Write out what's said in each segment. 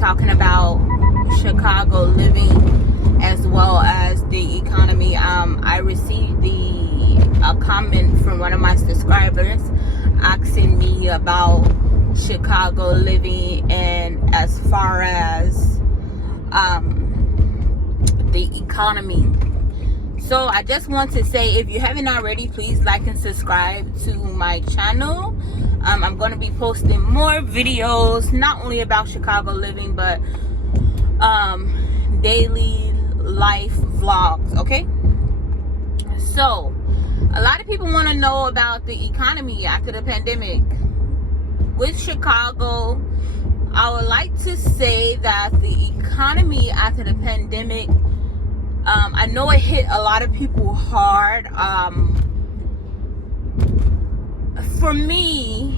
talking about Chicago living as well as the economy. I received a comment from one of my subscribers asking me about Chicago living and as far as the economy. So I just want to say, if you haven't already, please like and subscribe to my channel. I'm going to be posting more videos, not only about Chicago living, but daily life vlogs, okay? So a lot of people want to know about the economy after the pandemic. With Chicago, I would like to say that the economy after the pandemic, I know it hit a lot of people hard. For me,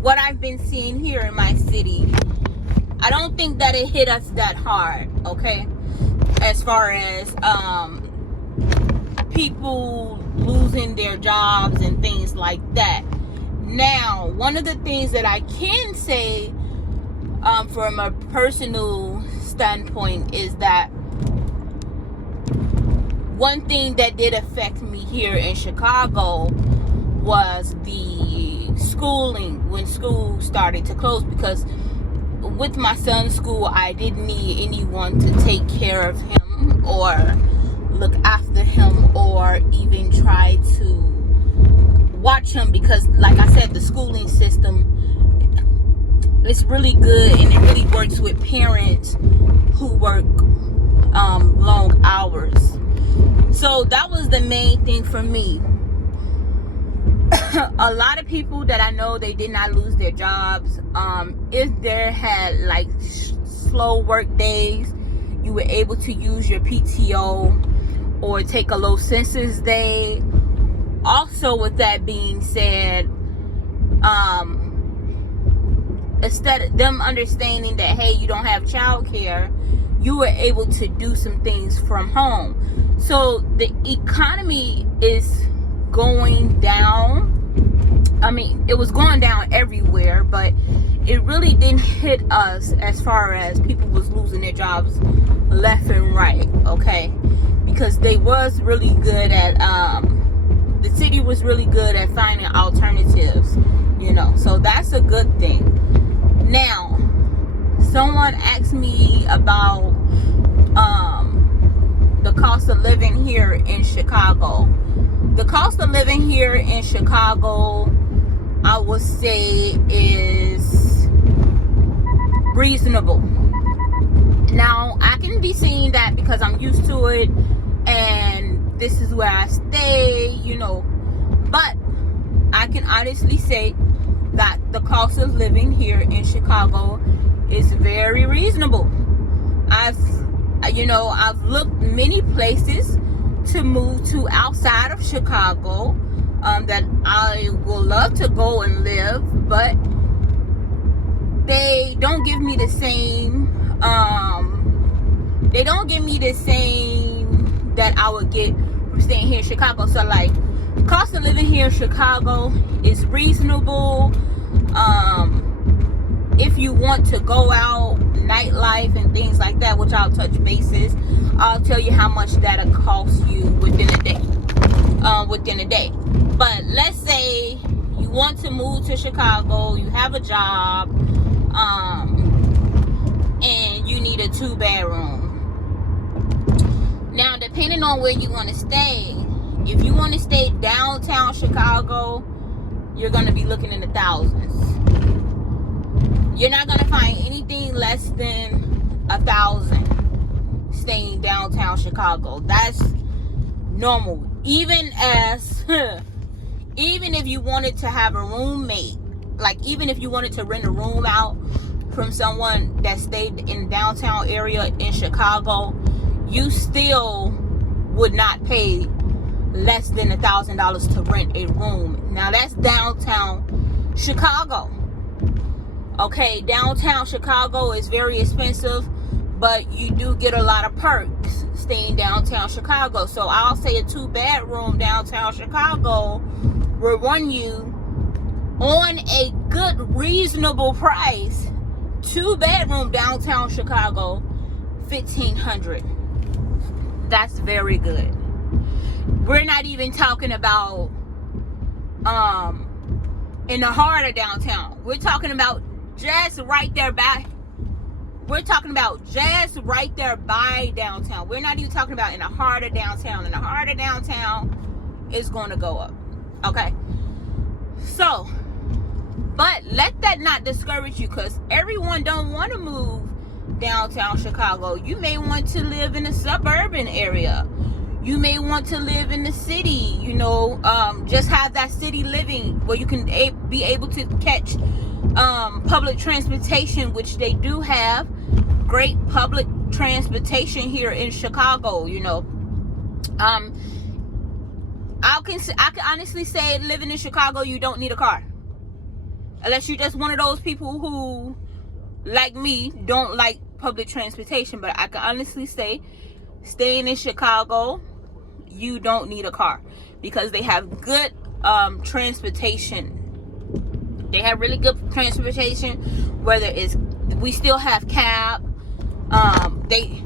what I've been seeing here in my city, I don't think that it hit us that hard, okay? As far as people losing their jobs and things like that. Now, one of the things that I can say from a personal standpoint is that one thing that did affect me here in Chicago was the schooling, when school started to close, because with my son's school, I didn't need anyone to take care of him or look after him or even try to watch him, because like I said, the schooling system is really good and it really works with parents who work long hours. So that was the main thing for me. A lot of people that I know, they did not lose their jobs. If they had like slow work days, you were able to use your PTO or take a low census day. Also, with that being said, instead of them understanding that, hey, you don't have childcare, you were able to do some things from home. So the economy is going down. I mean, it was going down everywhere, but it really didn't hit us as far as people was losing their jobs left and right, okay? Because they was really good at, the city was really good at finding alternatives, you know, so that's a good thing. Now, someone asked me about the cost of living here in Chicago. The cost of living here in Chicago, I would say, is reasonable. Now, I can be saying that because I'm used to it and this is where I stay, you know, but I can honestly say that the cost of living here in Chicago is very reasonable. I've looked many places to move to outside of Chicago that I would love to go and live, but they don't give me the same that I would get from staying here in Chicago. So like, cost of living here in Chicago is reasonable. If you want to go out, nightlife and things like that, which I'll touch bases, I'll tell you how much that'll cost you within a day. But let's say you want to move to Chicago, you have a job, and you need a 2-bedroom. Now, depending on where you want to stay, if you want to stay downtown Chicago, you're going to be looking in the thousands. You're not going to find anything less than $1,000 staying downtown Chicago. That's normal. Even if you wanted to have a roommate, like even if you wanted to rent a room out from someone that stayed in the downtown area in Chicago, you still would not pay less than $1,000 to rent a room. Now that's downtown Chicago. Okay, downtown Chicago is very expensive, but you do get a lot of perks staying downtown Chicago. So I'll say a 2-bedroom downtown Chicago will run you on a good, reasonable price 2-bedroom downtown Chicago, $1,500. That's very good. We're not even talking about in the heart of downtown. We're talking about just right there by. We're talking about just right there by downtown. We're not even talking about in the heart of downtown. In the heart of downtown, it's going to go up. Okay. So, but let that not discourage you, because everyone don't want to move downtown Chicago. You may want to live in a suburban area. You may want to live in the city, you know, just have that city living where you can be able to catch public transportation, which they do have great public transportation here in Chicago, you know. I can honestly say, living in Chicago, you don't need a car. Unless you're just one of those people who, like me, don't like public transportation. But I can honestly say, staying in Chicago, you don't need a car, because they have good transportation. They have really good transportation. Whether it's, we still have cab. They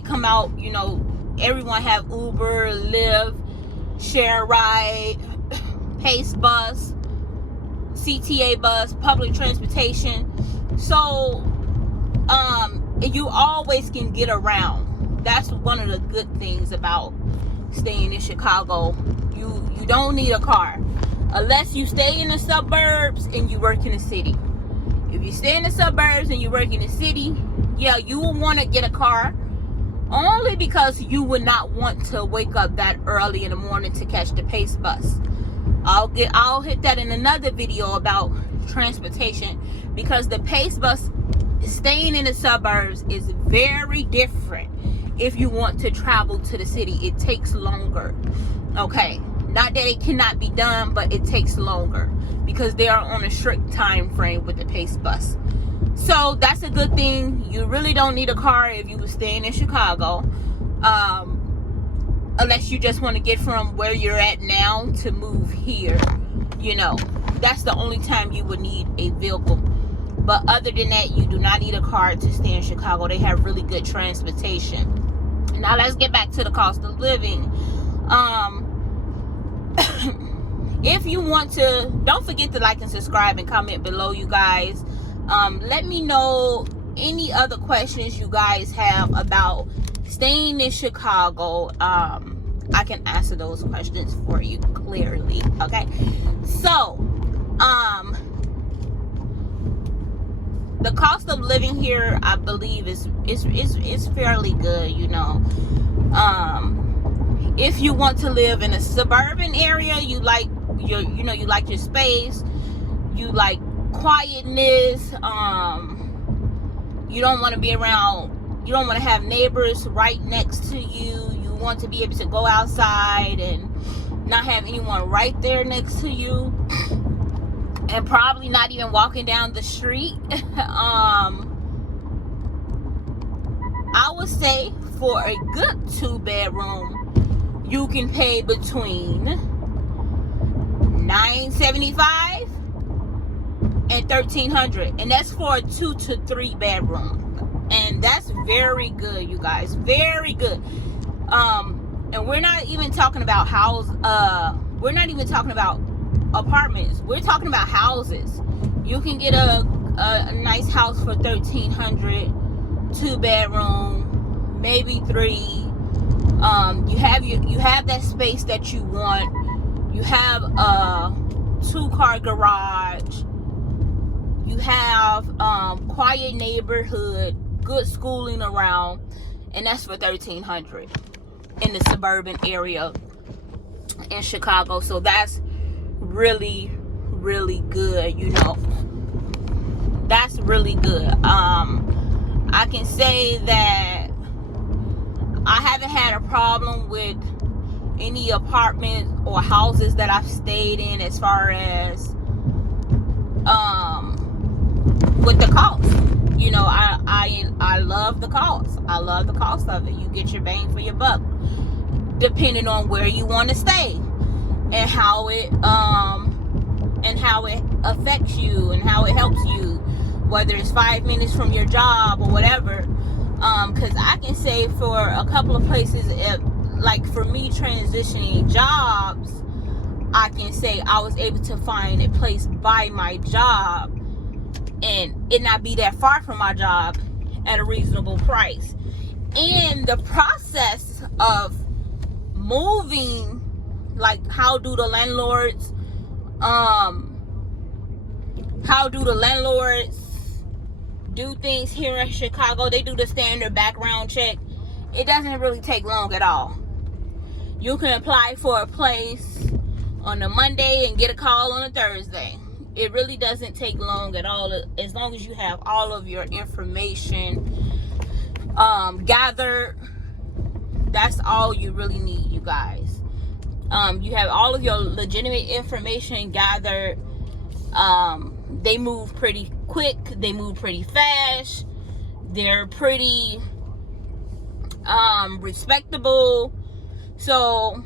come out, you know, everyone have Uber, Lyft, Share Ride, Pace Bus, CTA bus, public transportation. So you always can get around. That's one of the good things about staying in Chicago. You don't need a car unless you stay in the suburbs and you work in the city. If you stay in the suburbs and you work in the city, yeah, you will want to get a car, only because you would not want to wake up that early in the morning to catch the Pace bus. I'll hit that in another video about transportation, because the Pace bus, staying in the suburbs, is very different. If you want to travel to the city, it takes longer. Okay, not that it cannot be done, but it takes longer because they are on a strict time frame with the Pace bus. So that's a good thing. You really don't need a car if you were staying in Chicago, unless you just want to get from where you're at now to move here. You know, that's the only time you would need a vehicle. But other than that, you do not need a car to stay in Chicago. They have really good transportation. Now let's get back to the cost of living. If you want to, don't forget to like and subscribe and comment below, you guys. Let me know any other questions you guys have about staying in Chicago. I can answer those questions for you clearly. Okay, so the cost of living here, I believe, is fairly good. You know, if you want to live in a suburban area, you like your space, you like quietness. You don't want to be around. You don't want to have neighbors right next to you. You want to be able to go outside and not have anyone right there next to you, and probably not even walking down the street. I would say for a good 2-bedroom, you can pay between $975 and $1,300, and that's for a 2 to 3 bedroom, and that's very good, you guys, very good. And we're not even talking about we're not even talking about apartments. We're talking about houses. You can get a nice house for $1,300, 2-bedroom, maybe 3. You have that space that you want. You have a 2-car garage. You have quiet neighborhood, good schooling around, and that's for $1,300 in the suburban area in Chicago. So that's really, really good. You know, that's really good. I can say that I haven't had a problem with any apartments or houses that I've stayed in, as far as with the cost. You know, I love the cost. I love the cost of it. You get your bang for your buck, depending on where you want to stay and how it affects you and how it helps you whether it's 5 minutes from your job or whatever. Because I can say for a couple of places, like for me transitioning jobs, I can say I was able to find a place by my job and it not be that far from my job at a reasonable price. In the process of moving, like how do the landlords do things here in Chicago? They do the standard background check. It doesn't really take long at all. You can apply for a place on a Monday and get a call on a Thursday. It really doesn't take long at all, as long as you have all of your information gathered. That's all you really need, you guys. You have all of your legitimate information gathered. They move pretty quick. They move pretty fast. They're pretty respectable. So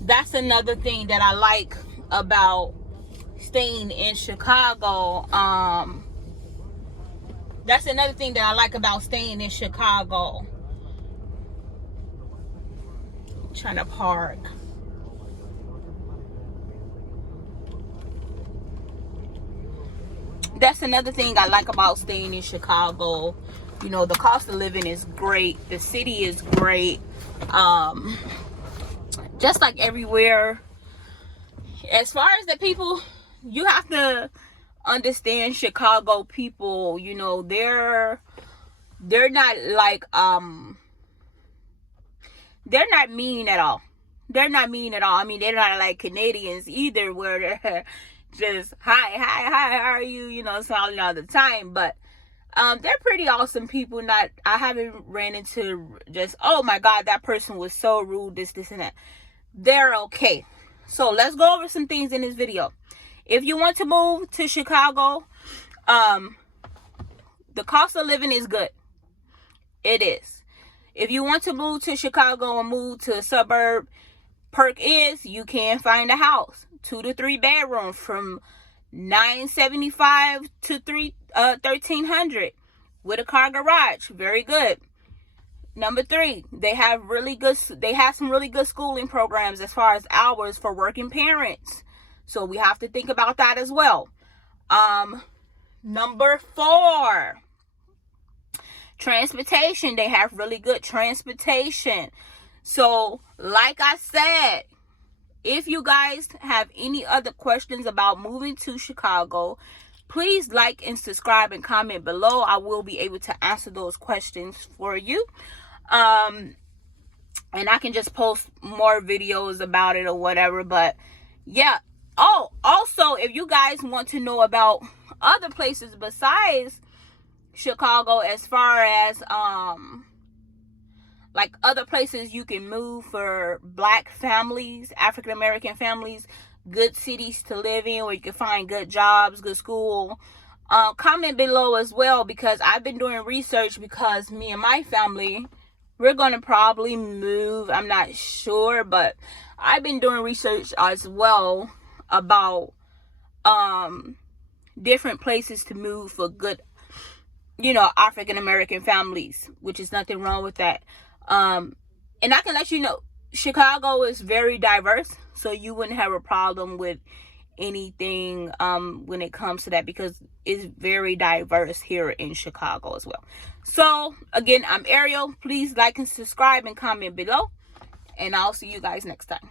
that's another thing that I like about staying in Chicago. That's another thing that I like about staying in Chicago. I'm trying to park. That's another thing I like about staying in Chicago. You know, the cost of living is great. The city is great. Just like everywhere. As far as the people, you have to understand Chicago people. You know, they're not like they're not mean at all. They're not mean at all. I mean, they're not like Canadians either, where they're just hi, how are you? You know, smiling all the time. But they're pretty awesome people. I haven't ran into just, oh my God, that person was so rude, this and that. They're okay. So let's go over some things in this video. If you want to move to Chicago, the cost of living is good. It is. If you want to move to Chicago and move to a suburb, perk is you can find a house, 2 to 3 bedrooms, from $975 to $1,300 with a car garage. Very good. Number 3, they have some really good schooling programs as far as hours for working parents. So we have to think about that as well. Number 4, transportation. They have really good transportation. So, like I said, if you guys have any other questions about moving to Chicago, please like and subscribe and comment below. I will be able to answer those questions for you. And I can just post more videos about it or whatever. But yeah. Oh, also, if you guys want to know about other places besides Chicago, as far as like other places you can move for Black families, African American families, good cities to live in where you can find good jobs, good school, comment below as well, because I've been doing research, because me and my family, we're going to probably move. I'm not sure, but I've been doing research as well about different places to move for good, you know, African American families, which is nothing wrong with that. And I can let you know, Chicago is very diverse, so you wouldn't have a problem with anything when it comes to that, because it's very diverse here in Chicago as well. So again, I'm Ariel. Please like and subscribe and comment below, and I'll see you guys next time.